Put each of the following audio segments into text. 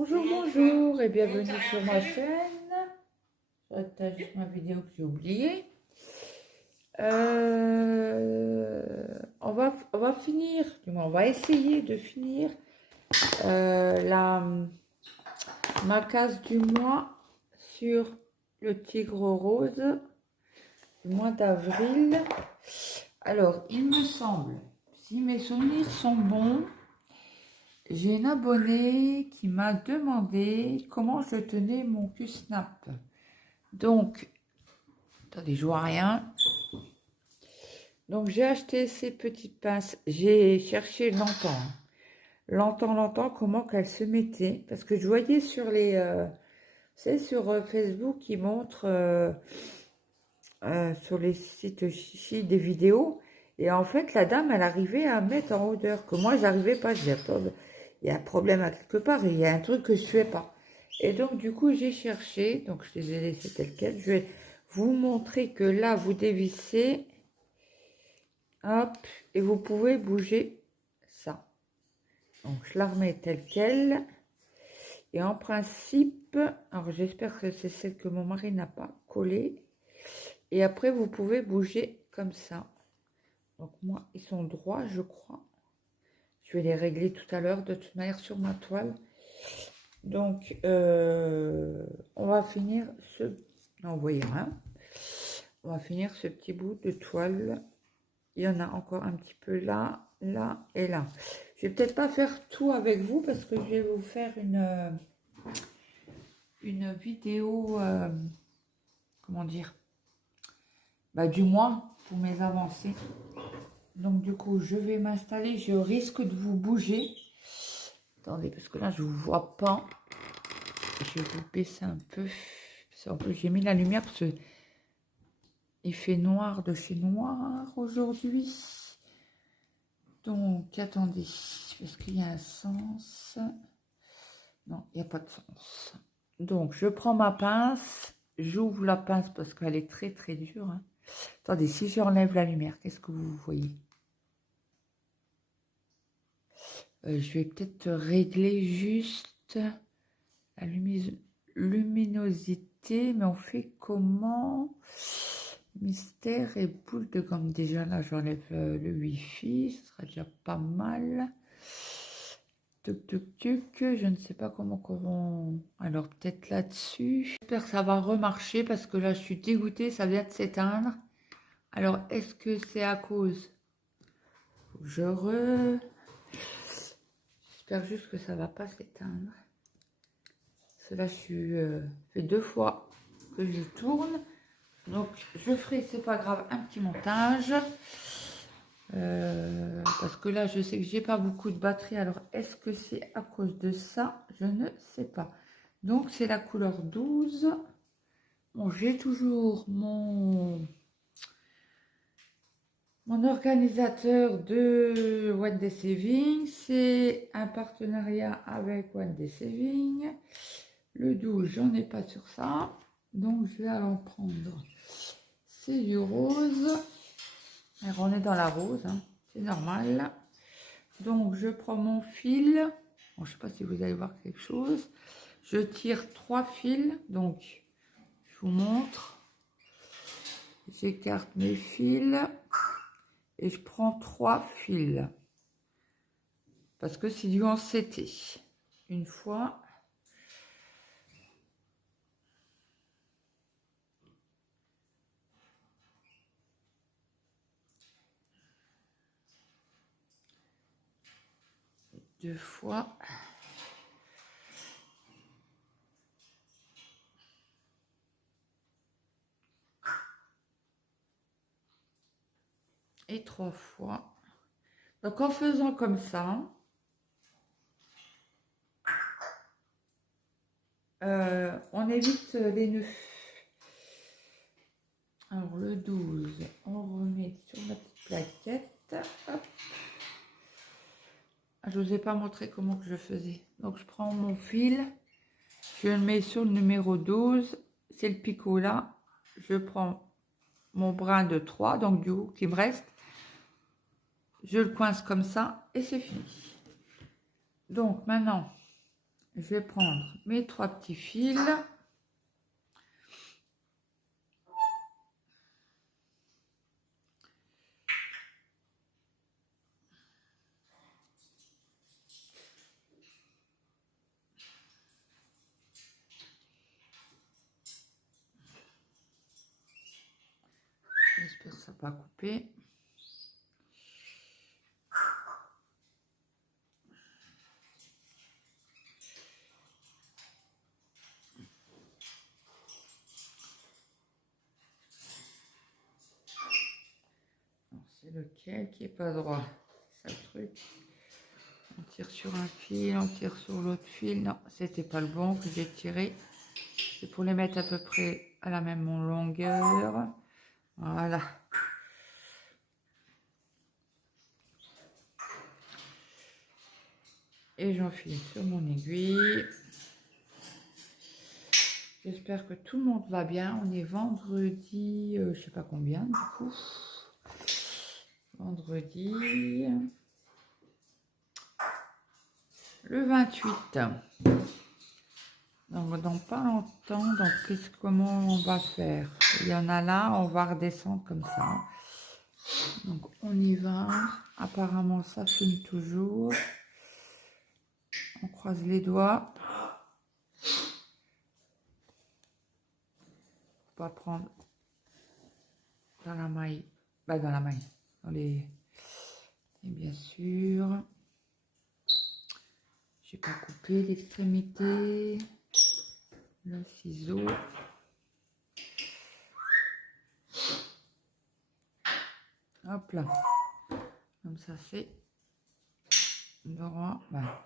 Bonjour, bonjour et bienvenue sur ma chaîne. Je retape juste ma vidéo que j'ai oubliée. On va finir, du moins on va essayer de finir ma case du mois sur le tigre rose du mois d'avril. Alors, il me semble, si mes souvenirs sont bons, j'ai une abonnée qui m'a demandé comment je tenais mon Q-Snap. Donc, attendez, je vois rien. Donc, j'ai acheté ces petites pinces. J'ai cherché longtemps, comment qu'elles se mettaient. Parce que je voyais sur sur Facebook, ils montrent sur les sites chichi des vidéos. Et en fait, la dame, elle arrivait à mettre en hauteur. Que moi, j'arrivais pas. Je dis, attends, il y a un problème à quelque part. Il y a un truc que je fais pas. Et donc, du coup, j'ai cherché. Donc, je les ai laissés tels quels. Je vais vous montrer que là, vous dévissez. Hop. Et vous pouvez bouger ça. Donc, je la remets telle quelle. Et en principe, alors j'espère que c'est celle que mon mari n'a pas collée. Et après, vous pouvez bouger comme ça. Donc, moi, ils sont droits, je crois. Je vais les régler tout à l'heure, de toute manière, sur ma toile. Donc, on va finir ce... Non, vous voyez rien. On va finir ce petit bout de toile. Il y en a encore un petit peu là, là et là. Je vais peut-être pas faire tout avec vous parce que je vais vous faire une vidéo, comment dire, du mois pour mes avancées. Donc du coup, je vais m'installer. Je risque de vous bouger. Attendez, parce que là, je vous vois pas. Je vais vous baisser un peu. En plus, j'ai mis la lumière parce que il fait noir de chez noir aujourd'hui. Donc, attendez, parce qu'il y a un sens. Non, il n'y a pas de sens. Donc, je prends ma pince. J'ouvre la pince parce qu'elle est très, très dure. Hein. Attendez, si j'enlève la lumière, qu'est-ce que vous voyez? Je vais peut-être régler juste la luminosité, mais on fait comment? Mystère et boule de gomme. Déjà là, j'enlève le Wi-Fi, ce sera déjà pas mal. Tuc, tuc, tuc. Je ne sais pas comment. Alors peut-être là-dessus. J'espère que ça va remarcher parce que là, je suis dégoûtée, ça vient de s'éteindre. Alors, est-ce que c'est à cause? J'espère juste que ça va pas s'éteindre. Cela, je suis fait 2 fois que je tourne. Donc, je ferai, c'est pas grave, un petit montage. Parce que là, je sais que j'ai pas beaucoup de batterie. Alors, est-ce que c'est à cause de ça? Je ne sais pas. Donc, c'est la couleur 12. Bon, j'ai toujours mon organisateur de One Day Saving. C'est un partenariat avec One Day Saving. Le 12, j'en ai pas sur ça. Donc, je vais en prendre. C'est du rose. Alors, on est dans la rose, hein. C'est normal. Donc, je prends mon fil. Bon, je ne sais pas si vous allez voir quelque chose. Je tire 3 fils. Donc, je vous montre. J'écarte mes fils. Et je prends 3 fils. Parce que c'est du encété. Une fois. Deux fois. Et 3 fois. Donc en faisant comme ça, on évite les nœuds. Alors le 12, on remet sur la petite plaquette. Hop. Je ne vous ai pas montré comment que je faisais. Donc je prends mon fil, je le mets sur le numéro 12, c'est le picot là. Je prends mon brin de 3, donc du haut qui me reste. Je le coince comme ça et c'est fini. Donc maintenant, je vais prendre mes 3 petits fils. J'espère que ça n'a pas coupé. C'est lequel qui est pas droit? C'est ça le truc. On tire sur un fil, on tire sur l'autre fil. Non, c'était pas le bon que j'ai tiré. C'est pour les mettre à peu près à la même longueur. Voilà. Et j'enfile sur mon aiguille. J'espère que tout le monde va bien. On est vendredi, je sais pas combien du coup. Vendredi le 28. Donc dans pas longtemps, donc comment on va faire? Il y en a là, on va redescendre comme ça. Donc on y va. Apparemment ça filme toujours. On croise les doigts. On va prendre dans la maille, dans la maille, dans les... Et bien sûr, j'ai pas coupé l'extrémité, le ciseau. Hop là, comme ça c'est droit,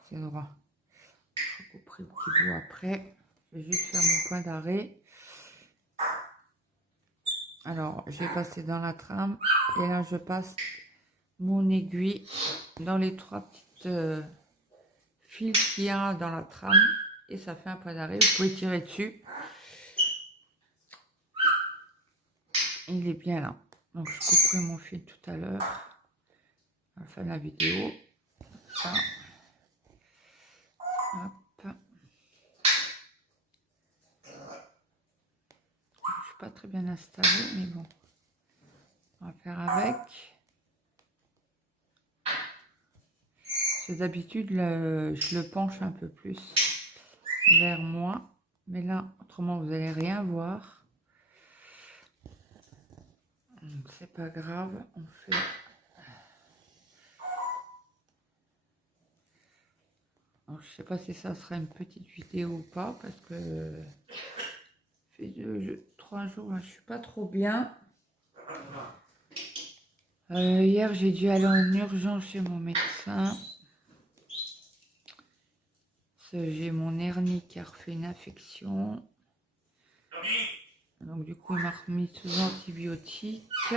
c'est droit. Je couperai le petit bout après. Je vais juste faire mon point d'arrêt. Alors, je vais passer dans la trame et là je passe mon aiguille dans les 3 petites fils qu'il y a dans la trame et ça fait un point d'arrêt. Vous pouvez tirer dessus. Il est bien là. Donc je couperai mon fil tout à l'heure à la fin de la vidéo. Ça. Hop. Je suis pas très bien installée, mais bon. On va faire avec. C'est d'habitude, je le penche un peu plus vers moi. Mais là, autrement, vous n'allez rien voir. Donc, c'est pas grave. On fait... Alors, je sais pas si ça sera une petite vidéo ou pas. Parce que... ça fait 3 jours, là, je suis pas trop bien. Hier, j'ai dû aller en urgence chez mon médecin. J'ai mon hernie qui a refait une infection. Donc du coup, il m'a remis sous antibiotiques.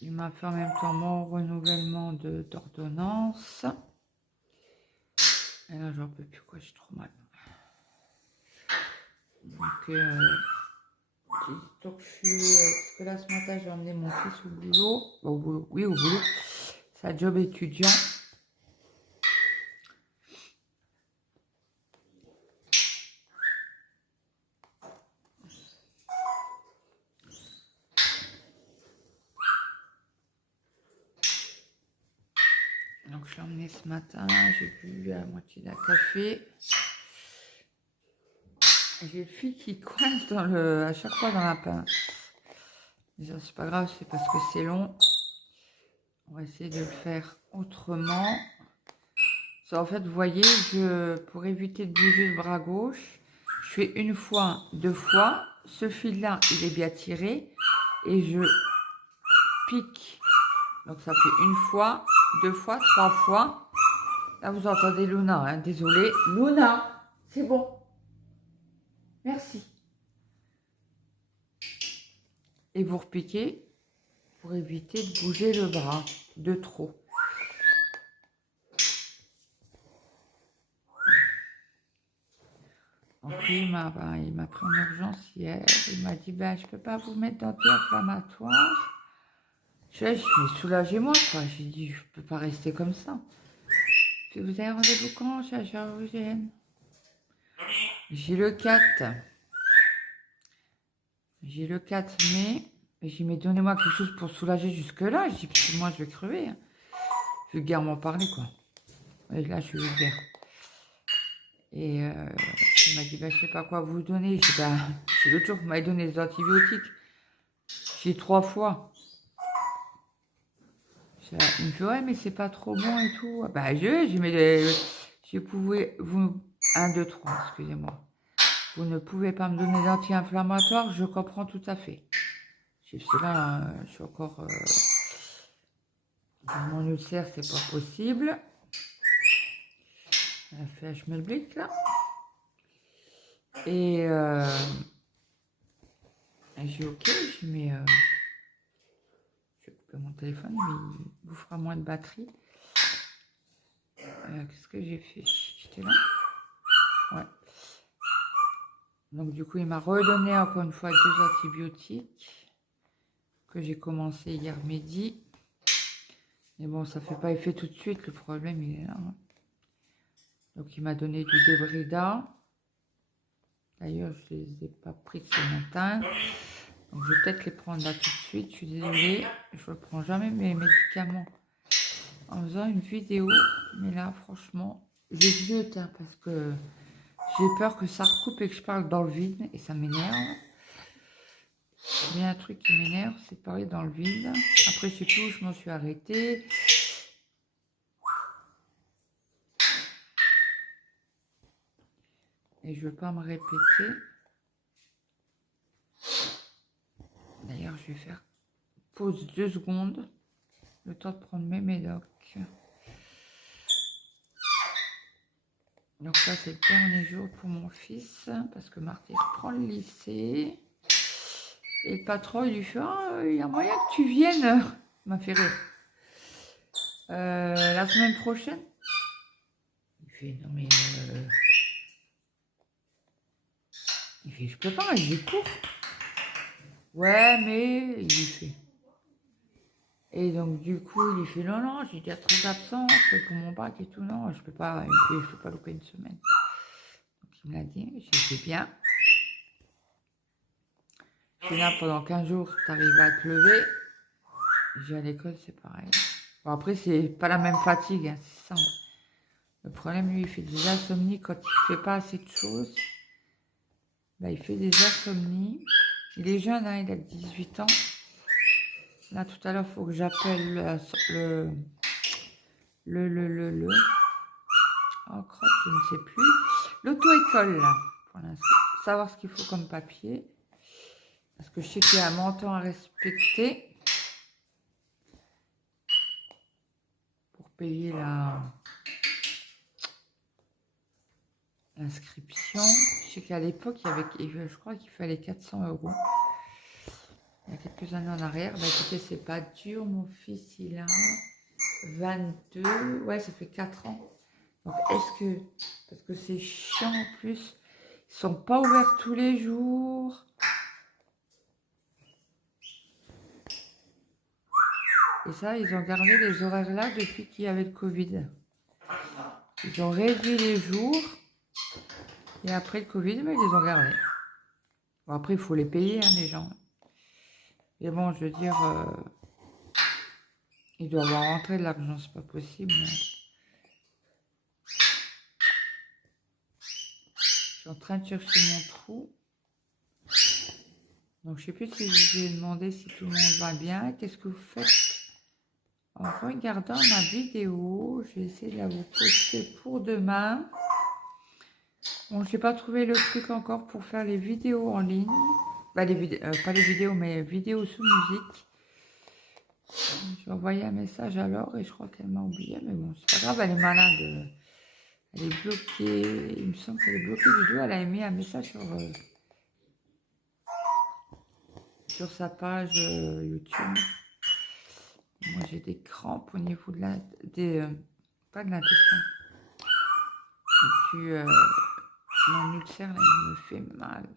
Il m'a fait en même temps mon renouvellement d'ordonnance. Et là, j'en peux plus, quoi, j'ai trop mal. Donc, je suis... parce que là, ce matin, j'ai emmené mon fils au boulot. Au boulot, oui, au boulot. C'est un job étudiant. Donc je l'ai emmené ce matin, j'ai bu à moitié d'un café. J'ai le fil qui coince à chaque fois dans la pince. Déjà c'est pas grave, c'est parce que c'est long. On va essayer de le faire autrement. Ça, en fait, vous voyez, pour éviter de bouger le bras gauche, je fais 1 fois, 2 fois. Ce fil-là, il est bien tiré. Et je pique. Donc ça fait 1 fois, 2 fois, 3 fois. Là, vous entendez Luna, hein, désolé. Luna, c'est bon. Merci. Et vous repiquez pour éviter de bouger le bras de trop. Donc il m'a pris en urgence hier. Il m'a dit, je peux pas vous mettre d'anti-inflammatoire. Je dis, mais soulagez-moi, quoi. J'ai dit, je peux pas rester comme ça. Vous avez rendez-vous quand chez la chirurgienne? J'ai le 4. J'ai le 4 mai. Et j'ai dit, mais donnez-moi quelque chose pour soulager jusque-là. Je dis, parce que moi, je vais crever. Hein. Vulgairement parler, quoi. Et là, je suis vulgaire. Et il m'a dit, bah, je sais pas quoi vous donner. Je dis, bah, c'est l'autre jour que vous m'avez donné des antibiotiques. J'ai 3 fois. Il me fait, ouais, mais c'est pas trop bon et tout. Bah, je pouvais, vous, 1, 2, 3, excusez-moi. Vous ne pouvez pas me donner d'anti-inflammatoire, je comprends tout à fait. J'ai fait là, je suis encore, dans mon ulcère, c'est pas possible. Elle a fait Schmelblick, là. Et j'ai ok, je mets, je coupe mon téléphone, mais il vous fera moins de batterie. Qu'est-ce que j'ai fait? J'étais là? Ouais. Donc du coup, il m'a redonné encore une fois 2 antibiotiques que j'ai commencé hier midi. Mais bon, ça fait pas effet tout de suite, le problème il est là. Hein. Donc il m'a donné du Débrida. D'ailleurs, je les ai pas pris ce matin. Donc je vais peut-être les prendre là tout de suite. Je suis désolée, je ne prends jamais mes médicaments en faisant une vidéo. Mais là, franchement, j'hésite hein, parce que j'ai peur que ça recoupe et que je parle dans le vide et ça m'énerve. Il y a un truc qui m'énerve, c'est de parler dans le vide. Après, je sais plus où je m'en suis arrêtée. Et je veux pas me répéter. D'ailleurs, je vais faire pause 2 secondes. Le temps de prendre mes médocs. Donc ça, c'est le dernier jour pour mon fils. Parce que Martin reprend le lycée. Et le patron, il lui fait, oh, il y a moyen que tu viennes. Il m'a fait rire. La semaine prochaine. Il fait, non mais... Il fait, je peux pas, il est court. Ouais, mais... Il lui fait. Et donc, du coup, il lui fait, non, non, j'ai déjà trop d'absence pour mon bac et tout. Non, je peux pas. Il me fait, je peux pas louper une semaine. Donc, il me l'a dit, je sais bien. Je suis là pendant 15 jours, tu arrives à te lever. J'ai à l'école, c'est pareil. Bon, après, c'est pas la même fatigue, hein, c'est ça. Le problème, lui, il fait des insomnies quand il fait pas assez de choses. Bah, il fait des insomnies. Il est jeune, hein, il a 18 ans. Là, tout à l'heure, il faut que j'appelle le... Oh, crotte, je ne sais plus. L'auto-école, là, pour l'instant. Savoir ce qu'il faut comme papier. Parce que je sais qu'il y a un montant à respecter. Pour payer l'inscription. Je sais qu'à l'époque, je crois qu'il fallait 400 €. Il y a quelques années en arrière. Bah écoutez, c'est pas dur. Mon fils, il a 22. Ouais, ça fait 4 ans. Donc, parce que c'est chiant en plus, ils sont pas ouverts tous les jours. Et ça, ils ont gardé les horaires là depuis qu'il y avait le Covid. Ils ont réduit les jours. Et après le Covid, mais ils les ont gardés. Bon, après, il faut les payer, hein, les gens. Et bon, je veux dire, il doit avoir rentré de l'argent, c'est pas possible. Mais... Je suis en train de chercher mon trou. Donc, je sais plus si je vous ai demandé si tout le monde va bien. Qu'est-ce que vous faites en regardant ma vidéo? Je vais essayer de la vous poster pour demain. Bon, je n'ai pas trouvé le truc encore pour faire les vidéos en ligne. Bah, pas les vidéos, mais vidéos sous musique. Je vais envoyer un message alors et je crois qu'elle m'a oublié. Mais bon, c'est pas grave, elle est malade. Elle est bloquée. Il me semble qu'elle est bloquée du doigt. Elle a mis un message sur sa page YouTube. Moi, j'ai des crampes au niveau de pas de l'intestin. Et puis, mon ulcère, là, il me fait mal.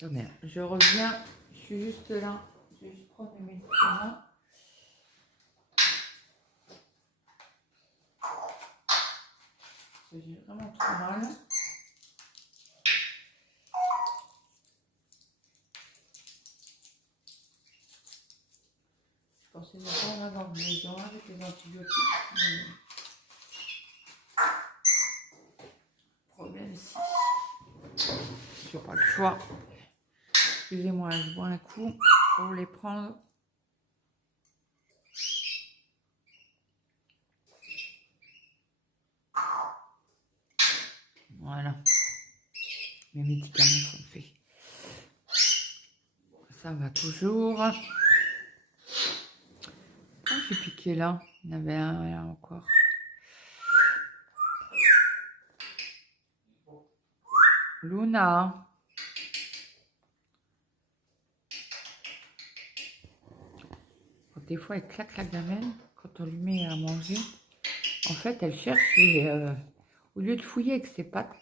Attendez, je reviens. Je suis juste là. Je vais juste prendre mes médicaments. J'ai vraiment trop mal. Je pensais ne pas en avoir besoin avec les antibiotiques. Mais... problème ici. Je n'ai pas le choix. Excusez-moi, je bois un coup pour les prendre. Voilà. Mes médicaments sont faits. Ça va toujours. Quand j'ai piqué là, il y en avait un là encore. Luna. Des fois, elle claque la gamelle quand on lui met à manger. En fait, elle cherche et au lieu de fouiller avec ses pattes,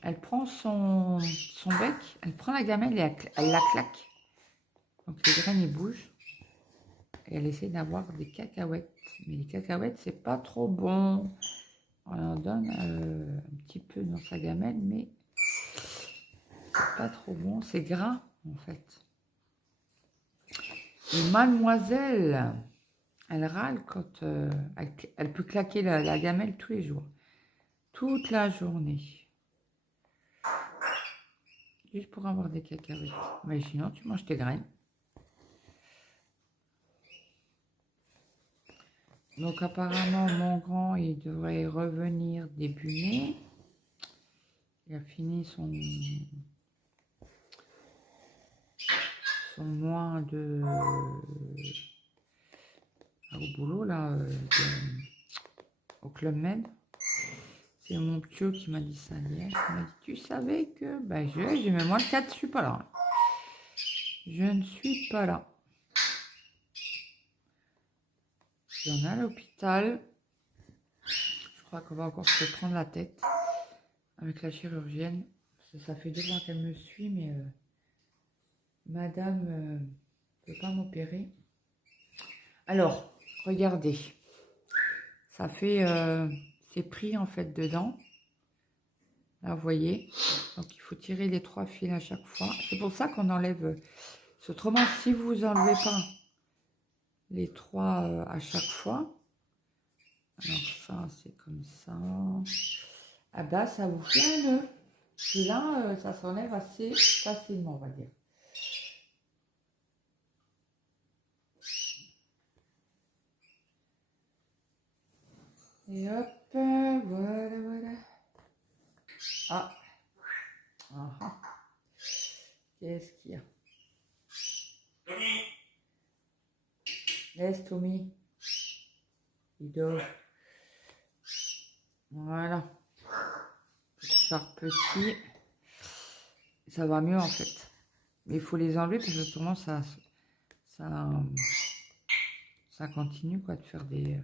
elle prend son bec, elle prend la gamelle et elle la claque. Donc les graines, ils bougent. Et elle essaie d'avoir des cacahuètes. Mais les cacahuètes, c'est pas trop bon. On en donne un petit peu dans sa gamelle, mais c'est pas trop bon. C'est gras, en fait. Et mademoiselle, elle râle quand elle peut claquer la gamelle tous les jours. Toute la journée. Juste pour avoir des cacahuètes. Mais sinon, tu manges tes graines. Donc apparemment, mon grand, il devrait revenir début mai. Il a fini son mois de... au boulot, là, au Club Med. C'est mon pio qui m'a dit ça hier. Il m'a dit, tu savais que... Ben, j'ai mais moi le 4, je suis pas là. Je ne suis pas là. Je suis à l'hôpital. Je crois qu'on va encore se prendre la tête avec la chirurgienne. Parce que ça fait 2 ans qu'elle me suit, mais madame ne peut pas m'opérer. Alors, regardez. Ça fait... c'est pris en fait dedans. Là, vous voyez. Donc, il faut tirer les 3 fils à chaque fois. C'est pour ça qu'on enlève... Autrement, si vous n'enlevez pas les 3 à chaque fois, alors ça, c'est comme ça. Ah bah, ça vous fait un nœud. Et là, ça s'enlève assez facilement, on va dire. Et hop, voilà, voilà. Ah. Ah. Qu'est-ce qu'il y a? Laisse Tommy. Il dort. Voilà. Petit par petit. Ça va mieux en fait. Mais il faut les enlever parce que autrement ça continue quoi de faire des...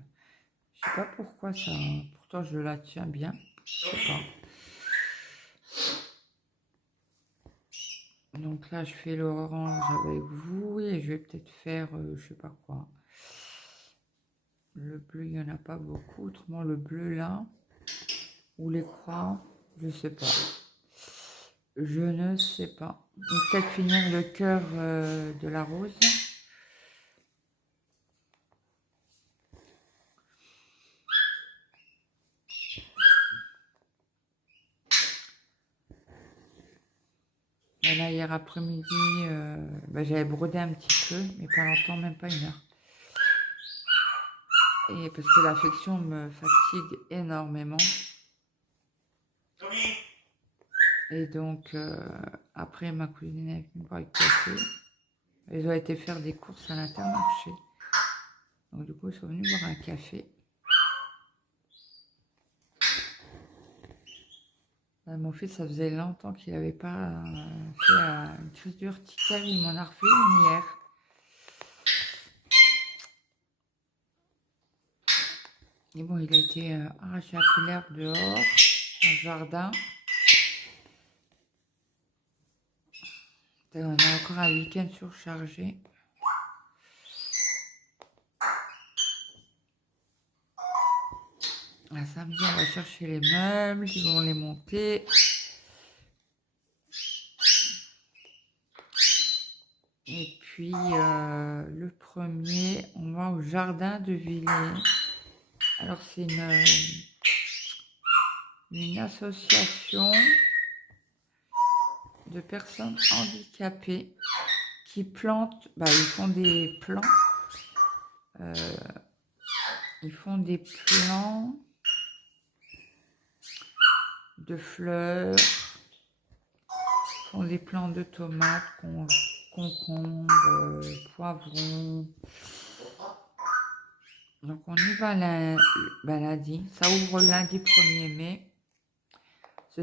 Je sais pas pourquoi ça... Pourtant je la tiens bien. Je sais pas. Donc là je fais l'orange avec vous et je vais peut-être faire je sais pas quoi. Le bleu il n'y en a pas beaucoup. Autrement le bleu là. Ou les croix. Je sais pas. Je ne sais pas. On va peut-être finir le cœur de la rose. Là, hier après-midi, j'avais brodé un petit peu, mais pas longtemps, même pas 1 heure. Et parce que l'affection me fatigue énormément. Et donc, après, ma cousine est venue boire le café. Ils ont été faire des courses à l'Intermarché. Donc, du coup, ils sont venus boire un café. Mon fils, ça faisait longtemps qu'il n'avait pas fait une crise d'urticaire. Il m'en a refait une hier. Et bon, il a été arraché à couler dehors, dans le jardin. On a encore un week-end surchargé. Un samedi, on va chercher les meubles, ils vont les monter. Et puis, le premier, on va au jardin de Villers. Alors, c'est une association de personnes handicapées qui plantent, ils font des plants. Ils font des plants de fleurs, font des plants de tomates, concombres, poivrons. Donc on y va lundi, ça ouvre lundi 1er mai.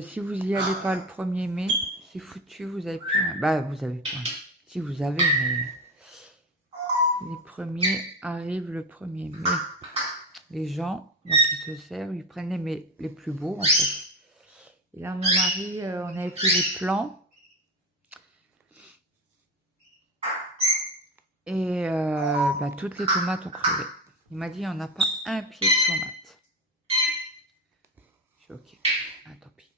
Si vous n'y allez pas le 1er mai, c'est foutu, vous avez plus rien. Vous avez plus rien. Si vous avez, mais les premiers arrivent le 1er mai. Les gens, donc ils se servent, ils prennent les plus beaux en fait. Et là, mon mari, on avait fait les plans. Et toutes les tomates ont crevé. Il m'a dit, il n'y en a pas un pied de tomate. Je suis ok. Ah, tant pis.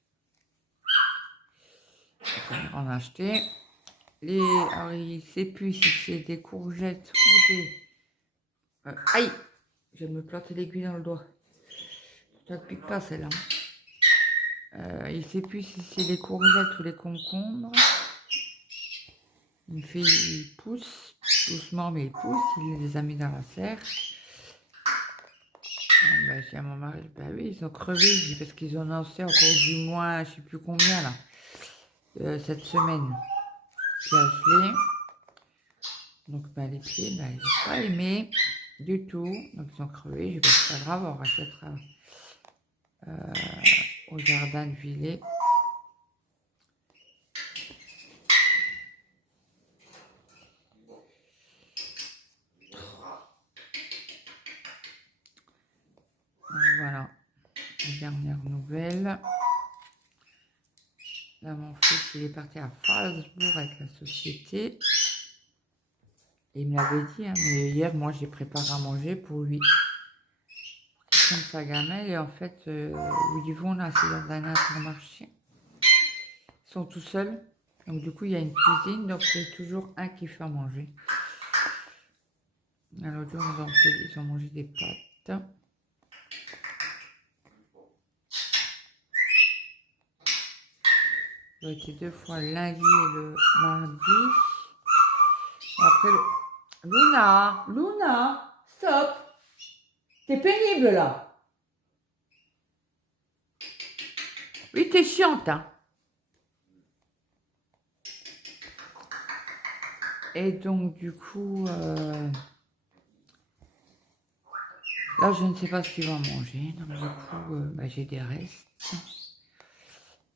On a acheté. Alors, il ne sait plus si c'est des courgettes ou des... aïe! Je vais me planter l'aiguille dans le doigt. Ça ne pique pas celle-là. Il ne sait plus si c'est les courgettes ou les concombres. Il pousse doucement, mais il pousse. Il les a mis dans la serre. Je dis à mon mari, oui, ils ont crevé. Je dis, parce qu'ils ont lancé encore du moins, je ne sais plus combien là, cette semaine. J'ai acheté. Donc les pieds, ils n'ont pas aimé du tout. Donc ils ont crevé. Je dis, c'est pas grave, on rachètera au jardin de Villers. Voilà, la dernière nouvelle. Là, mon fils, il est parti à Strasbourg avec la société. Et il me l'avait dit, hein, mais hier, moi, j'ai préparé à manger pour lui. Comme sa gamelle, et en fait, où ils vont là, c'est dans un intermarché. Ils sont tout seuls. Donc, du coup, il y a une cuisine, donc c'est toujours un qui fait à manger. Alors, l'autre jour, ils ont mangé des pâtes. J'ai été 2 fois lundi et le mardi. Après, Luna, stop. T'es pénible là. Oui, t'es chiante, hein. Et donc, du coup, là, je ne sais pas ce qu'ils vont manger. Donc, du coup, j'ai des restes.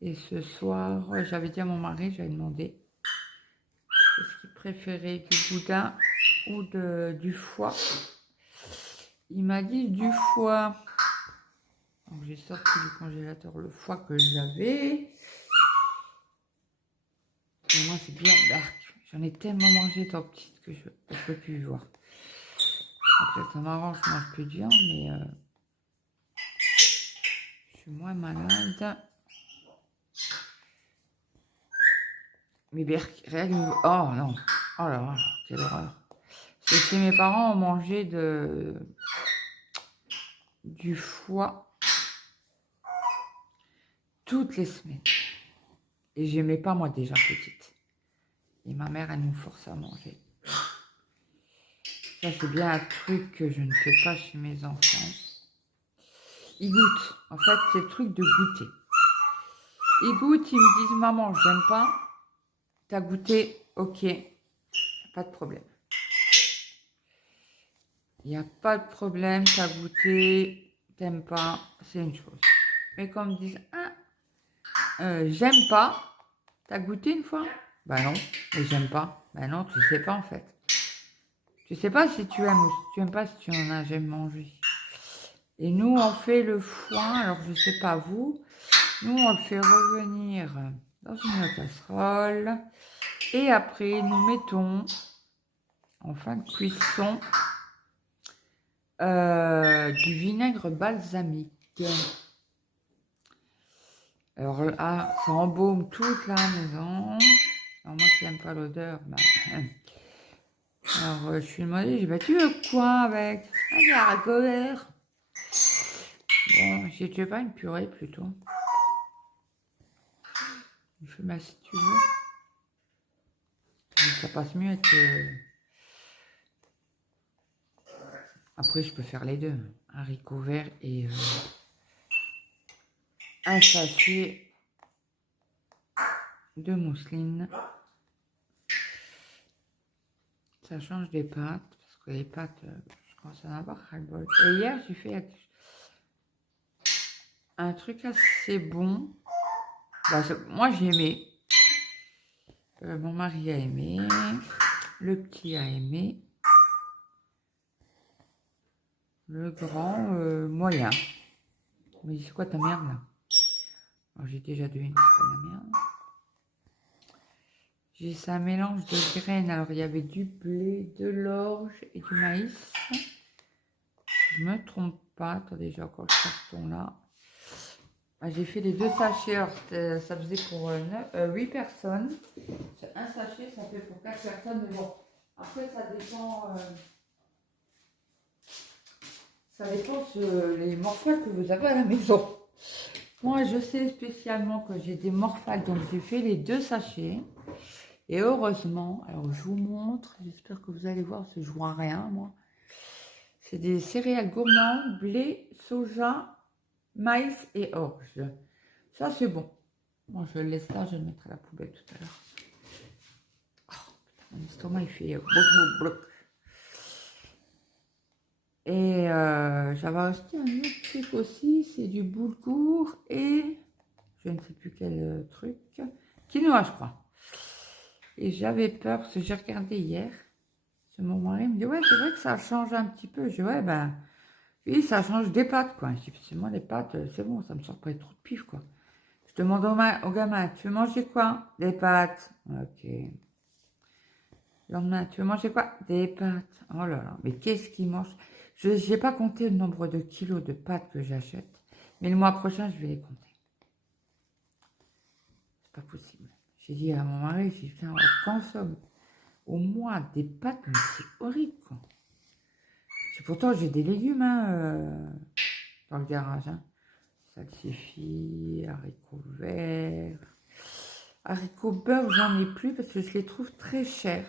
Et ce soir, j'avais dit à mon mari, j'avais demandé est-ce qu'il préférait du boudin ou du foie. Il m'a dit du foie. Donc, j'ai sorti du congélateur le foie que j'avais. Et moi, c'est bien dark. J'en ai tellement mangé tant petite que je ne peux plus voir. Après, ça m'arrange, je mange plus de viande, mais je suis moins malade. Mais rien que... Oh non. Oh là là, quelle horreur. C'est que mes parents ont mangé du foie toutes les semaines. Et j'aimais pas, moi, déjà petite. Et ma mère, elle nous force à manger. Ça, c'est bien un truc que je ne fais pas chez mes enfants. Ils goûtent. En fait, c'est le truc de goûter. Ils goûtent, ils me disent, maman, j'aime pas. T'as goûté, ok, pas de problème. Il n'y a pas de problème, t'as goûté, t'aimes pas, c'est une chose. Mais comme ils disent, j'aime pas, t'as goûté une fois? Non, mais j'aime pas. Non, tu sais pas en fait. Tu sais pas si tu aimes ou si tu aimes pas, si tu en as jamais mangé. Et nous, on fait le foie, alors je sais pas vous, nous on le fait revenir dans une casserole. Et après, nous mettons en fin de cuisson du vinaigre balsamique. Alors là, ça embaume toute la maison. Alors moi qui n'aime pas l'odeur, bah, alors je suis demandé, j'ai dit, bah, tu veux quoi avec? Ah, des haricots verts. Bon, j'ai tué pas une purée plutôt. Je fais, bah, si tu veux. Ça passe mieux avec... Après, je peux faire les deux. Haricots verts et un sachet de mousseline. Ça change des pâtes, parce que les pâtes, je commence à en avoir ras-le-bol. Et hier, j'ai fait un truc assez bon. Bah, moi, j'ai aimé. Mon mari a aimé. Le petit a aimé. Le grand, moyen. Mais c'est quoi ta merde, là? Alors, j'ai déjà deviné, c'est pas la merde. J'ai ça un mélange de graines. Alors, il y avait du blé, de l'orge et du maïs. Je me trompe pas. Attendez, j'ai encore le carton là. Ah, j'ai fait les 2 sachets. Alors, ça faisait pour 8 personnes. Un sachet, ça fait pour 4 personnes. Mais bon, après, ça dépend. Ça dépend les morphales que vous avez à la maison. Moi, je sais spécialement que j'ai des morphales. Donc, j'ai fait les 2 sachets. Et heureusement, alors je vous montre, j'espère que vous allez voir, parce que je vois rien, moi. C'est des céréales gourmandes, blé, soja, maïs et orge. Ça, c'est bon. Moi, je le laisse là, je vais le mettre à la poubelle tout à l'heure. Oh, putain, mon estomac, il fait bloc, bloc, bloc. Et j'avais acheté un autre truc aussi, c'est du boulgour et je ne sais plus quel truc. Quinoa, je crois. Et j'avais peur, parce que j'ai regardé hier. Mon mari me dit, ouais, c'est vrai que ça change un petit peu. Je dis, ouais, ben, oui, ça change des pâtes, quoi. Je dis, c'est moi, les pâtes, c'est bon, ça me sort pas trop de pif, quoi. Je demande au gamin, tu veux manger quoi? Des pâtes. Ok. Le lendemain, tu veux manger quoi? Des pâtes. Oh là là, mais qu'est-ce qu'il mange? Je n'ai pas compté le nombre de kilos de pâtes que j'achète, mais le mois prochain, je vais les compter. C'est pas possible. J'ai dit à mon mari, j'ai dit, putain, on consomme au moins des pâtes, mais c'est horrible, quoi. Pourtant, j'ai des légumes dans le garage. Salsifis, haricots verts. Haricots beurre, j'en ai plus parce que je les trouve très chers.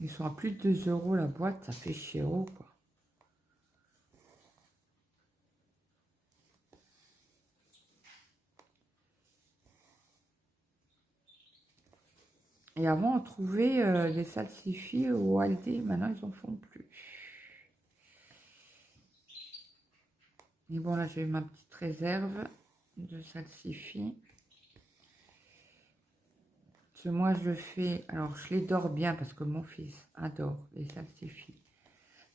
Ils sont à plus de 2 € la boîte, ça fait chéro, quoi. Et avant, on trouvait des salsifis au Aldi. Maintenant, ils en font plus. Mais bon, là, j'ai eu ma petite réserve de salsifis. Parce que moi, je fais... Alors, je les dors bien parce que mon fils adore les salsifis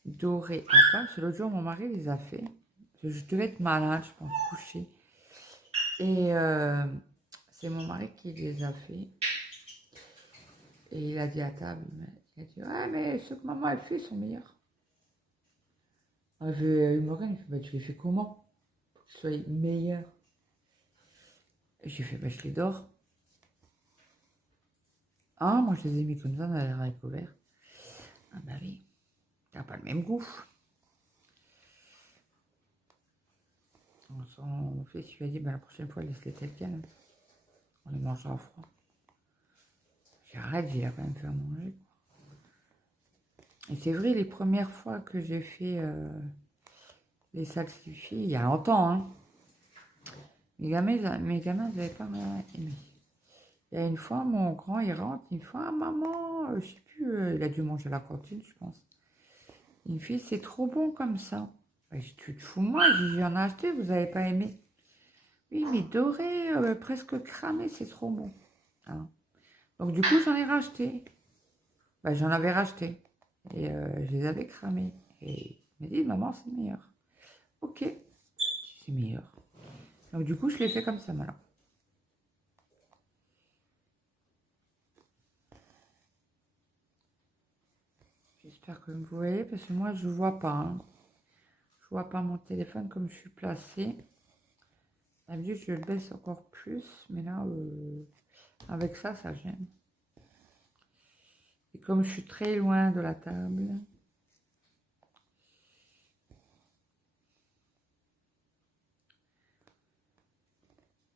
dorés à part. Parce que l'autre jour, mon mari les a fait. Je devais être malade, je pense, couchée. Et c'est mon mari qui les a fait. Et il a dit à table, il a dit, ouais, mais ceux que maman elle fait sont meilleurs. Alors, il me regarde, il fait, bah, tu les fais comment? Pour qu'ils soient meilleurs. Et j'ai fait, bah, je les dors. Ah, moi, je les ai mis comme ça dans les haricots verts. Ah, bah oui, ça n'a pas le même goût. Mon fils lui a dit, bah, la prochaine fois, laisse-les tels quels. On les mangera à froid. J'arrête, j'ai quand même fait à manger. Et c'est vrai, les premières fois que j'ai fait les salsifis, il y a longtemps, hein, mes gamins n'avaient pas aimé. Il y a une fois, mon grand, il rentre, il me fait, ah maman, je sais plus, il a dû manger à la cantine, je pense. Il me fait, c'est trop bon comme ça. Ben, tu te fous moi, j'en ai acheté, vous n'avez pas aimé. Oui, mais doré, presque cramé, c'est trop bon. Hein. Donc du coup, j'en ai racheté. Ben, j'en avais racheté. Et je les avais cramés. Et il m'a dit, maman, c'est meilleur. Ok, c'est meilleur. Donc du coup, je l'ai fait comme ça, maintenant. J'espère que vous voyez, parce que moi, je vois pas. Hein. Je vois pas mon téléphone comme je suis placée. D'habitude, je le baisse encore plus, mais là, avec ça, ça gêne. Et comme je suis très loin de la table...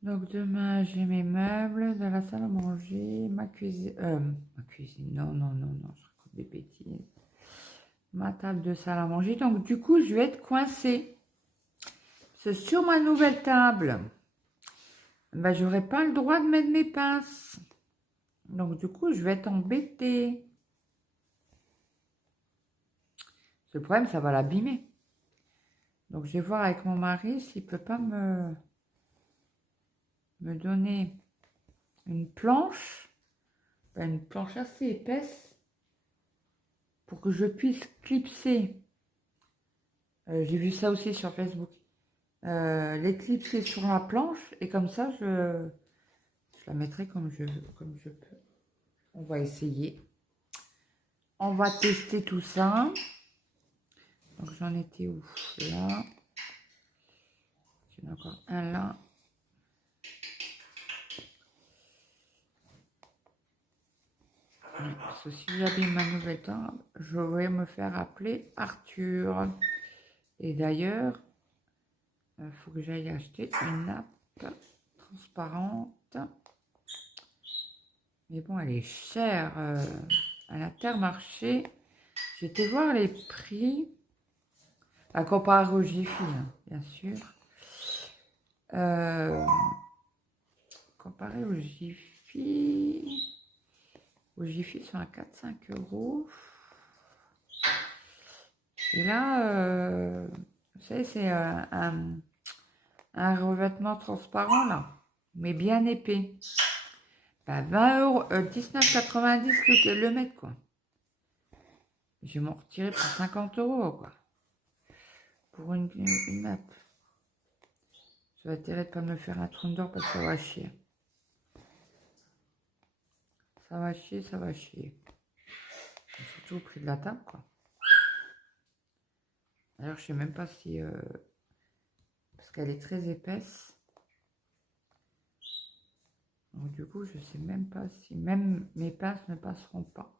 Donc demain, j'ai mes meubles de la salle à manger, ma cuisine... ma cuisine, non, non, non, non, je raconte des bêtises. Ma table de salle à manger. Donc du coup, je vais être coincée. C'est sur ma nouvelle table. Ben, j'aurai pas le droit de mettre mes pinces. Donc du coup, je vais être embêtée. Le problème, ça va l'abîmer. Donc je vais voir avec mon mari s'il peut pas me donner une planche assez épaisse pour que je puisse clipser. J'ai vu ça aussi sur Facebook. Les clipser sur la planche et comme ça, je la mettrai comme je peux. On va essayer. On va tester tout ça. Donc j'en étais où? Là. Il y en a encore un là. Parce que si j'abîme ma nouvelle table, je vais me faire appeler Arthur. Et d'ailleurs, il faut que j'aille acheter une nappe transparente. Mais bon, elle est chère à l'Intermarché. J'ai été voir les prix. À comparer au Jiffy, hein, bien sûr. Comparé au Jiffy... Au Jiffy, ils sont à 4-5 euros. Et là, vous savez, c'est un revêtement transparent, là, mais bien épais. Bah, 20 euros, 19,90 le mètre, quoi. Je vais m'en retirer pour 50 euros, quoi. Pour une nappe. Je vais intérêt de pas me faire un trou d'or parce que ça va chier. Ça va chier, ça va chier. Surtout au prix de la table, quoi. Alors, je sais même pas si... parce qu'elle est très épaisse. Donc, du coup, je sais même pas si... Même mes pinces ne passeront pas.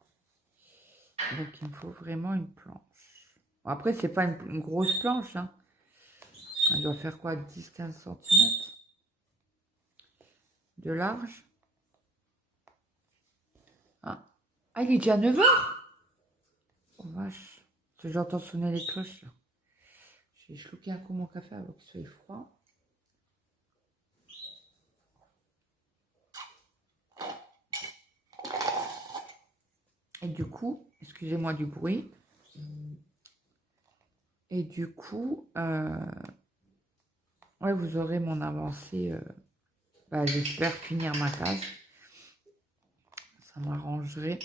Donc, il me faut vraiment une planche. Bon, après, c'est pas une grosse planche, hein. Elle doit faire quoi? 10-15 cm de large. Ah. Ah, il est déjà 9 heures. Oh, vache. Parce que j'entends sonner les cloches, là. J'ai chlouqué un coup mon café avant qu'il soit froid. Et du coup, excusez-moi du bruit. Et du coup, ouais, vous aurez mon avancée. Bah, j'espère finir ma case. Ça m'arrangerait.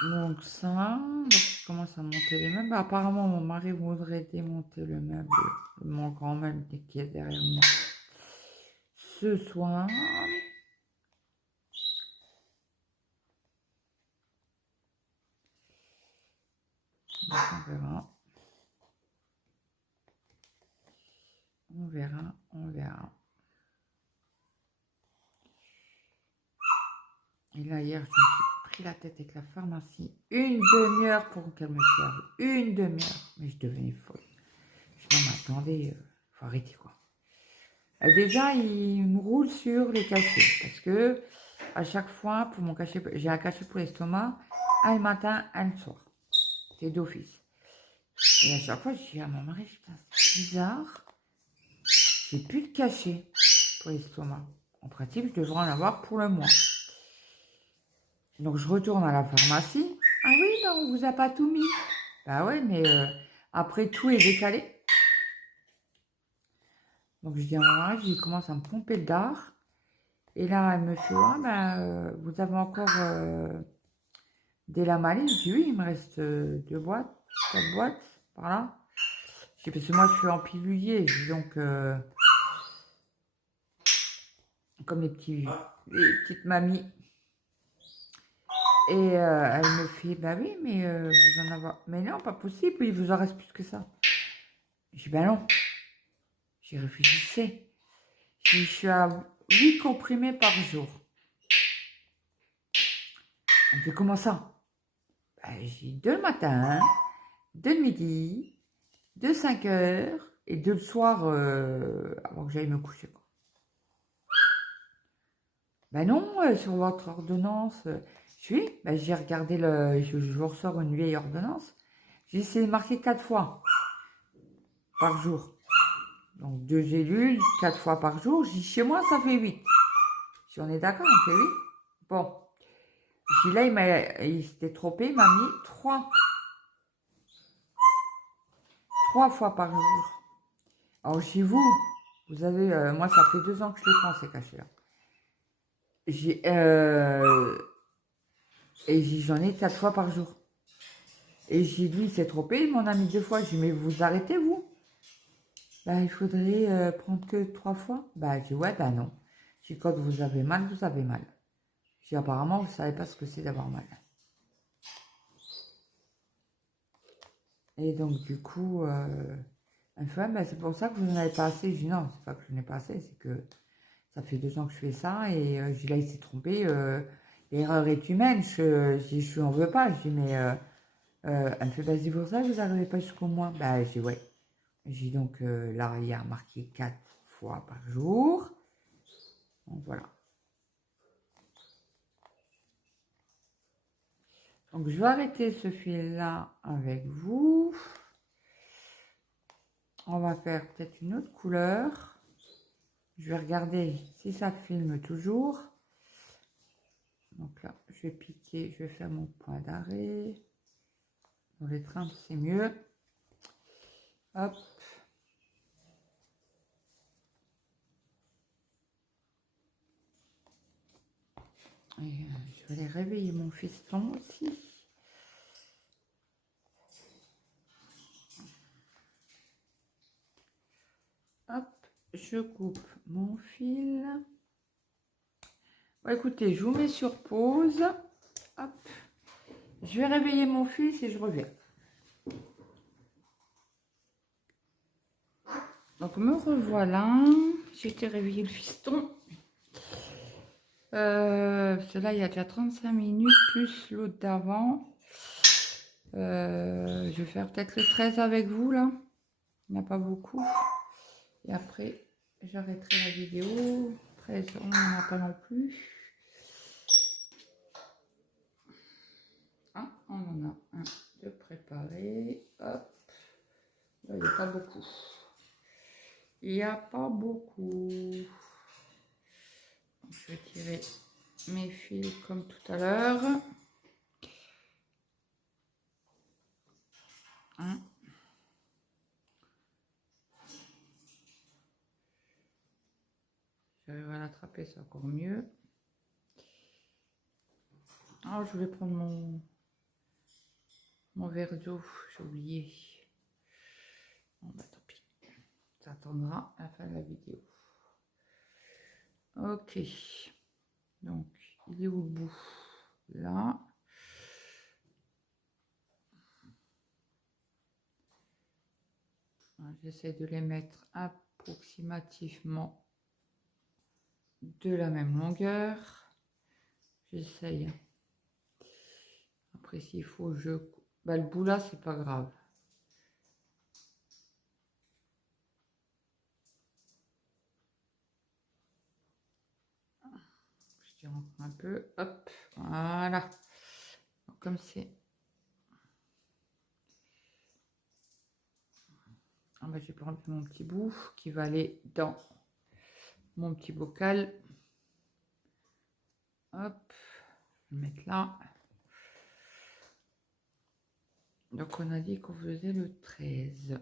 Donc ça, donc je commence à monter les meubles. Apparemment, mon mari voudrait démonter le meuble, mon grand meuble qui est derrière moi. Ce soir. Donc on verra. On verra, on verra. Et là, hier, je me suis pris la tête avec la pharmacie. Une demi-heure pour qu'elle me serve. Une demi-heure. Mais je devenais folle. Je me m'attendais, faut arrêter quoi. Déjà, il me roule sur les cachets. Parce que à chaque fois, pour mon cachet, j'ai un cachet pour l'estomac, un le matin, un le soir. C'est d'office. Et à chaque fois, je dis à mon mari, putain, c'est bizarre. J'ai plus de cachet pour l'estomac. En pratique, je devrais en avoir pour le mois. Donc, je retourne à la pharmacie. Ah oui, ben, on vous a pas tout mis. Bah ouais, mais après, tout est décalé. Donc, je dis à mon mari, il commence à me pomper le dard. Et là, elle me fait, ah ben, vous avez encore Des Lamaline, j'ai oui, il me reste 2 boîtes, 4 boîtes, par là. Je sais, parce que moi, je suis en pilulier, donc, comme les petites mamies. Et elle me fait, bah oui, mais vous en avez... Mais non, pas possible, il vous en reste plus que ça. Je dis, bah non. J'y réfléchissais. Je suis à 8 comprimés par jour. Elle me fait, comment ça? Bah, j'ai 2 le matin, 2 le midi, 2 5 heures, et 2 le soir, avant que j'aille me coucher, quoi. Ben non, sur votre ordonnance, ben, j'ai regardé je vous ressors une vieille ordonnance. J'ai essayé de marquer 4 fois par jour. Donc 2 gélules, 4 fois par jour. Chez moi, ça fait 8. Si on est d'accord, on fait 8. Bon. Puis là, il s'était trompé, il m'a mis 3 fois par jour. Alors chez vous, vous avez, moi ça fait 2 ans que je les prends ces cachets-là. J'en ai 4 fois par jour. Et j'ai dit, c'est trop payé, mon ami 2 fois. J'ai dit, mais vous arrêtez, vous? Bah, il faudrait prendre que 3 fois. Bah, j'ai dit, ouais, bah non. J'ai dit, quand vous avez mal, vous avez mal. J'ai dit, apparemment, vous savez pas ce que c'est d'avoir mal. Et donc, du coup, elle fait, bah, c'est pour ça que vous n'en avez pas assez. J'ai dit, non, c'est pas que je n'ai pas assez, c'est que ça fait 2 ans que je fais ça. Et j'ai dit, là, il s'est trompé. L'erreur est humaine. Je n'en veux pas. Je dis, mais elle me fait, bah, c'est pour ça que vous n'arrivez pas jusqu'au mois. Bah, j'ai dit, ouais. J'ai donc là, il y a marqué 4 fois par jour. Donc voilà. Donc je vais arrêter ce fil-là avec vous. On va faire peut-être une autre couleur. Je vais regarder si ça filme toujours. Donc là, je vais piquer, je vais faire mon point d'arrêt. Dans les trimbres, c'est mieux. Hop. Et je vais aller réveiller mon fiston aussi. Hop, je coupe mon fil. Bon, écoutez, je vous mets sur pause. Hop. Je vais réveiller mon fils et je reviens. Donc me revoilà. J'ai été réveiller le fiston. Cela il y a déjà 35 minutes plus l'autre d'avant. Je vais faire peut-être le 13 avec vous là. Il n'y en a pas beaucoup. Et après, j'arrêterai la vidéo. 13, on n'en a pas non plus. Ah, on en a un de préparé. Hop. Là, il n'y a pas beaucoup. Il n'y a pas beaucoup. Je vais tirer mes fils comme tout à l'heure. Hein. J'arrive à l'attraper, c'est encore mieux. Ah, je voulais prendre mon verre d'eau, j'ai oublié. Bon, bah tant pis. Ça attendra la fin de la vidéo. Ok. Donc, il est où le bout? Là. J'essaie de les mettre approximativement de la même longueur. J'essaye. Après, s'il faut, bah, le bout là, c'est pas grave. Je tire encore un peu. Hop. Voilà. Donc, comme c'est... Ah bah, j'ai prendre mon petit bout qui va aller dans mon petit bocal. Hop. Je vais mettre là. Donc, on a dit qu'on faisait le 13.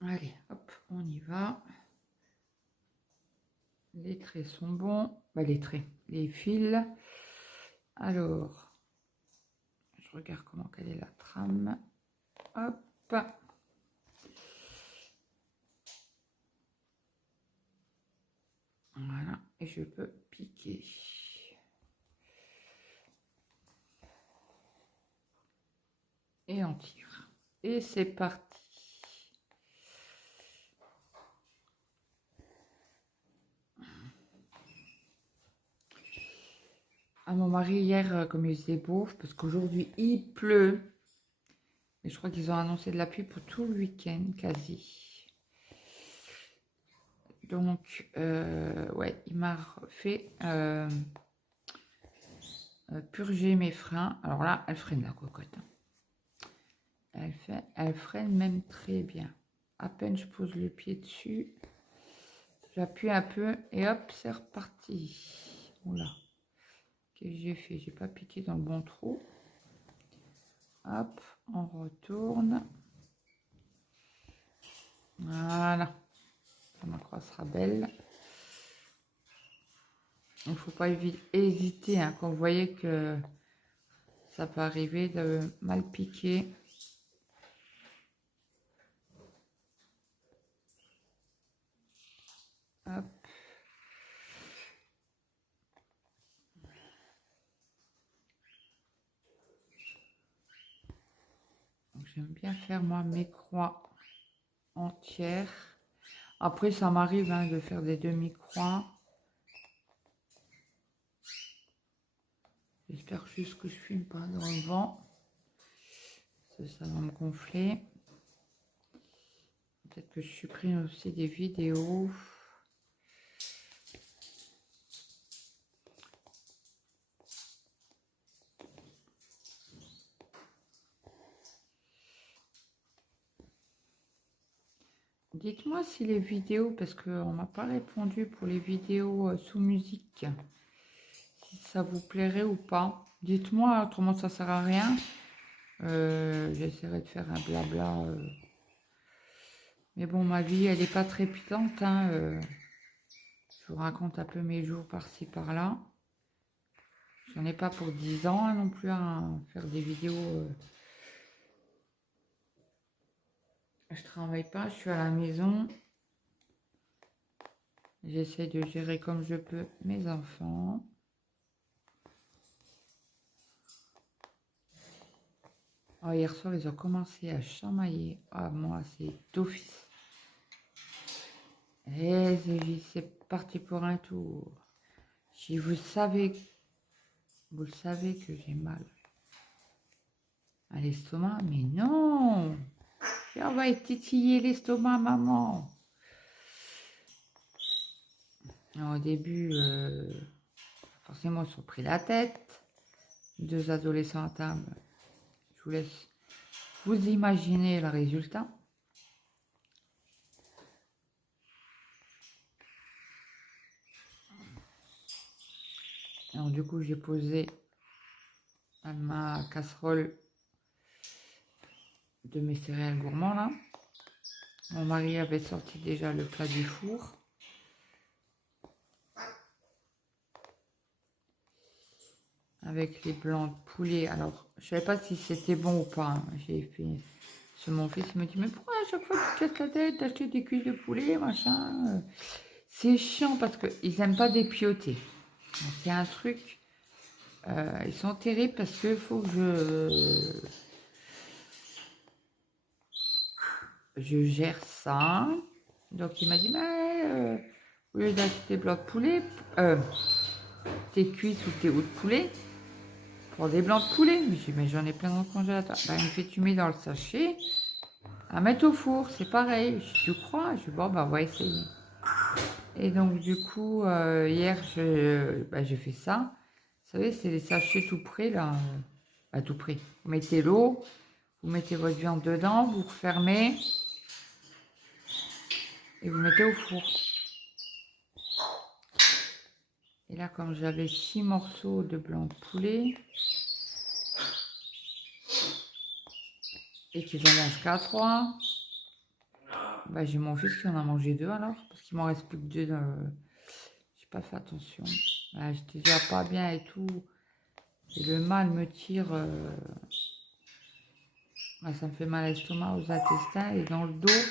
Allez, hop, on y va. Les traits sont bons. Bah, les traits, les fils. Alors, je regarde comment quelle est la trame. Hop. Voilà, et je peux piquer. Et on tire. Et c'est parti. À mon mari hier, comme il faisait beau, parce qu'aujourd'hui il pleut. Et je crois qu'ils ont annoncé de la pluie pour tout le week-end, quasi. Donc, ouais, il m'a fait purger mes freins. Alors là, elle freine la cocotte. Elle freine même très bien. À peine je pose le pied dessus, j'appuie un peu et hop, c'est reparti. Oula, qu'est-ce que j'ai fait? J'ai pas piqué dans le bon trou. Hop, on retourne. Voilà, ma croix sera belle. Il ne faut pas hésiter hein, quand vous voyez que ça peut arriver de mal piquer. Hop. J'aime bien faire moi mes croix entières. Après ça m'arrive hein, de faire des demi-croix. J'espère juste que je filme pas dans le vent. Ça va me gonfler. Peut-être que je supprime aussi des vidéos. Dites-moi si les vidéos, parce qu'on m'a pas répondu pour les vidéos sous musique, si ça vous plairait ou pas. Dites-moi, autrement ça sert à rien. J'essaierai de faire un blabla. Mais bon, ma vie, elle n'est pas trépidante. Hein, je vous raconte un peu mes jours par-ci, par-là. J'en ai pas pour 10 ans hein, non plus à faire des vidéos. Je travaille pas, je suis à la maison. J'essaie de gérer comme je peux mes enfants. Oh, hier soir, ils ont commencé à chamailler. Ah, moi, c'est d'office. Et c'est parti pour un tour. Si vous le savez que j'ai mal à l'estomac, mais non! On va titiller l'estomac, maman. Alors, au début, forcément, ils se sont pris la tête. 2 adolescents à table. Je vous laisse vous imaginer le résultat. Alors, du coup, j'ai posé ma casserole de mes céréales gourmands là. Mon mari avait sorti déjà le plat du four. Avec les blancs de poulet. Alors, je savais pas si c'était bon ou pas. Hein. J'ai fait... Mon fils me dit, mais pourquoi à chaque fois tu te casses la tête d'acheter des cuisses de poulet, machin. C'est chiant parce qu'ils n'aiment pas dépioter. C'est un truc... ils sont terribles parce qu'il faut que je gère ça. Donc il m'a dit, mais au lieu d'acheter des blancs de poulet, tes cuisses ou tes hauts de poulet, pour des blancs de poulet. Mais j'ai dit, mais j'en ai plein dans le congélateur. Ben, il me fait, tu mets dans le sachet à mettre au four, c'est pareil. Je crois. Je dis, bon, ben, on va essayer. Et donc, du coup, hier, j'ai fait ça. Vous savez, c'est les sachets tout prêts, là. À tout près. Vous mettez l'eau, vous mettez votre viande dedans, vous refermez et vous mettez au four. Et là, comme j'avais 6 morceaux de blanc de poulet et qu'ils en mangent qu'à 3, bah, j'ai mon fils qui en a mangé 2 alors, parce qu'il m'en reste plus que 2. pas fait attention. J'étais déjà pas bien et tout. Et le mal me tire. Ça me fait mal à l'estomac, aux intestins et dans le dos.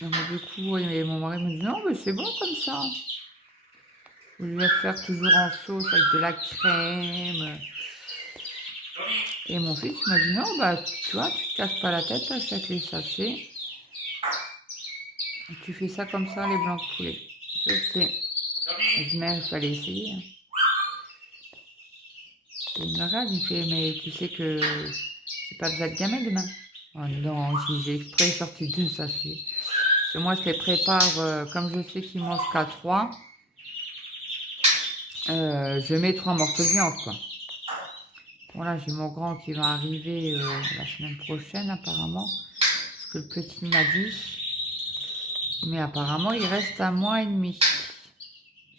Donc, du coup, et mon mari me dit non, mais c'est bon comme ça. Vous lui faire toujours en sauce avec de la crème. Et mon fils m'a dit non, bah tu vois, tu te casses pas la tête, t'achètes les sachets. Et tu fais ça comme ça, les blancs de poulet. Je sais. Je dis, mais il fallait essayer. Hein. Et il me regarde, il me fait, mais tu sais que j'ai pas besoin de gamin demain. Oh non, j'ai exprès sorti 2 sachets. Parce que moi, je les prépare, comme je sais qu'ils mangent qu'à 3, je mets 3 morceaux de viande, quoi. Voilà, j'ai mon grand qui va arriver la semaine prochaine, apparemment. Ce que le petit m'a dit. Mais apparemment, il reste 1 mois et demi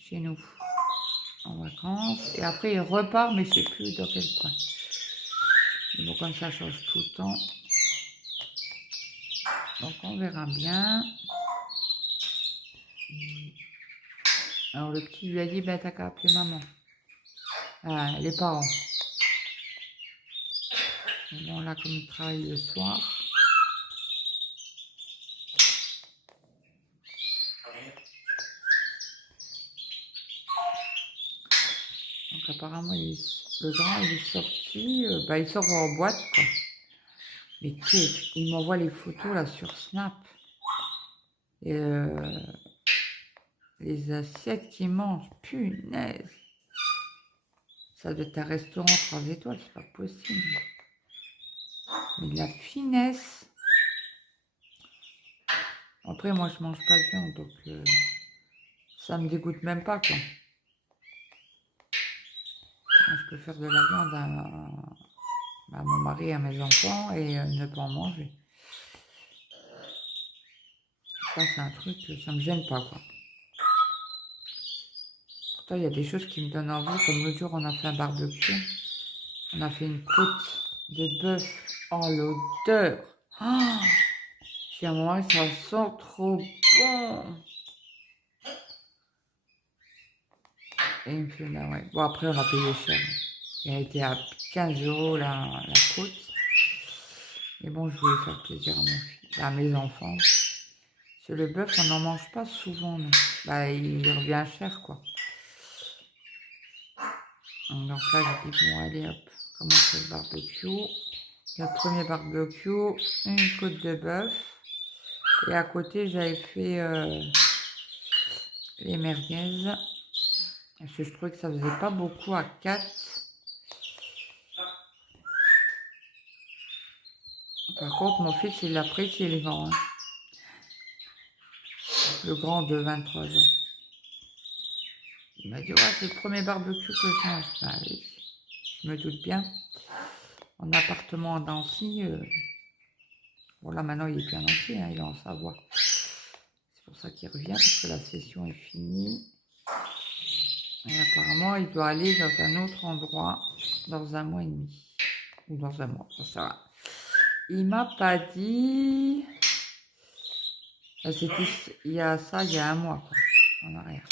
chez nous, en vacances. Et après, il repart, mais je sais plus dans quel coin. Mais bon, comme ça change tout le temps. Donc, on verra bien. Alors, le petit lui a dit, ben, t'as qu'à appeler maman. Les parents. Bon, là, comme il travaille le soir. Donc, apparemment, le grand, il est sorti. Il sort en boîte, quoi. Mais il m'envoie les photos, là, sur Snap. Et les assiettes qu'il mange, punaise. Ça doit être un restaurant 3 étoiles, c'est pas possible. Mais de la finesse. Après, moi, je mange pas de viande, donc ça me dégoûte même pas, quoi. Moi, je peux faire de la viande à mon mari et à mes enfants et ne pas en manger. Ça, c'est un truc que ça me gêne pas, quoi. Pourtant, il y a des choses qui me donnent envie. Comme l'autre jour, on a fait un barbecue. On a fait une côte de bœuf. Oh, l'odeur! Oh, j'ai un moment, ça sent trop bon! Et il me fait, bah ouais. Bon, après, on a payé cher. Il a été à 15 € la côte. Mais bon, je voulais faire plaisir à mon fils, à mes enfants. Parce que le bœuf, on n'en mange pas souvent. Mais, il revient cher, quoi. Donc là, j'ai dit, bon, allez, hop, commencer le barbecue. Le premier barbecue, une côte de bœuf. Et à côté, j'avais fait les merguez. Parce que je trouvais que ça faisait pas beaucoup à 4. Par contre, mon fils, il apprécie les grands. Hein. Le grand de 23 ans. Il m'a dit, ouais, c'est le premier barbecue que je mange. Bah oui, je me doute bien. En appartement à Nancy, bon là maintenant il est plus à Nancy, hein, il est en Savoie. C'est pour ça qu'il revient, parce que la session est finie. Et apparemment, il doit aller dans un autre endroit dans 1 mois et demi. Ou dans 1 mois, ça va. Il m'a pas dit... C'était il y a 1 mois, quoi, en arrière.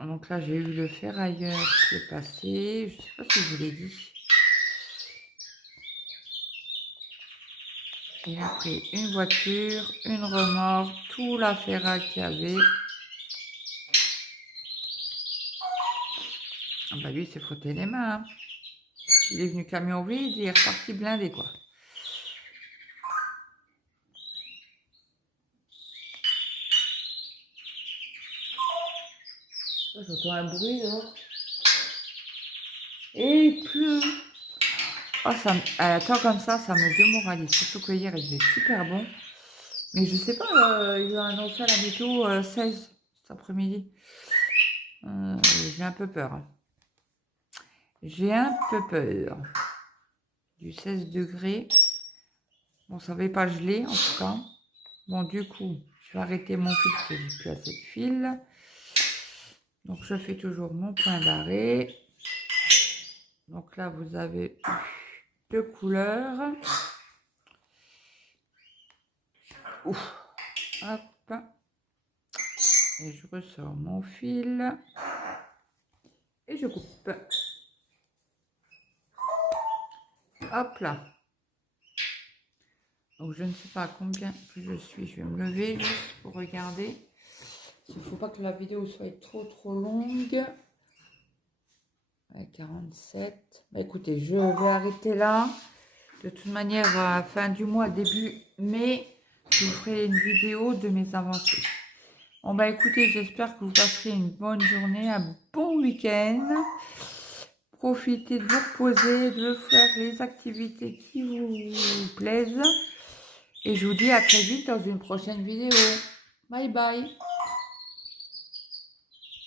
Donc là, j'ai eu le ferrailleur qui est passé. Je sais pas si je vous l'ai dit. Il a pris une voiture, une remorque, tout la ferraille qu'il y avait. Ah bah lui, il s'est frotté les mains. Hein. Il est venu camion vide, il est reparti blindé, quoi. Oh, j'entends un bruit, là. Et il pleut. Oh, un temps comme ça me démoralise. Surtout que hier, il faisait super bon. Mais je sais pas, il a annoncé à la météo 16 cet après-midi. J'ai un peu peur. J'ai un peu peur. Du 16 degrés. Bon, ça ne va pas geler, en tout cas. Bon, du coup, je vais arrêter mon fil parce que j'ai plus assez de fil. Donc, je fais toujours mon point d'arrêt. Donc là, vous avez 2 couleurs. Ouf. Hop. Et je ressors mon fil. Et je coupe. Hop là. Donc je ne sais pas à combien je suis. Je vais me lever juste pour regarder. Il ne faut pas que la vidéo soit trop longue. 47. Bah, écoutez, je vais arrêter là. De toute manière, à fin du mois, début mai, je vous ferai une vidéo de mes avancées. Bon bah écoutez, j'espère que vous passerez une bonne journée, un bon week-end. Profitez de vous reposer, de faire les activités qui vous plaisent. Et je vous dis à très vite dans une prochaine vidéo. Bye bye.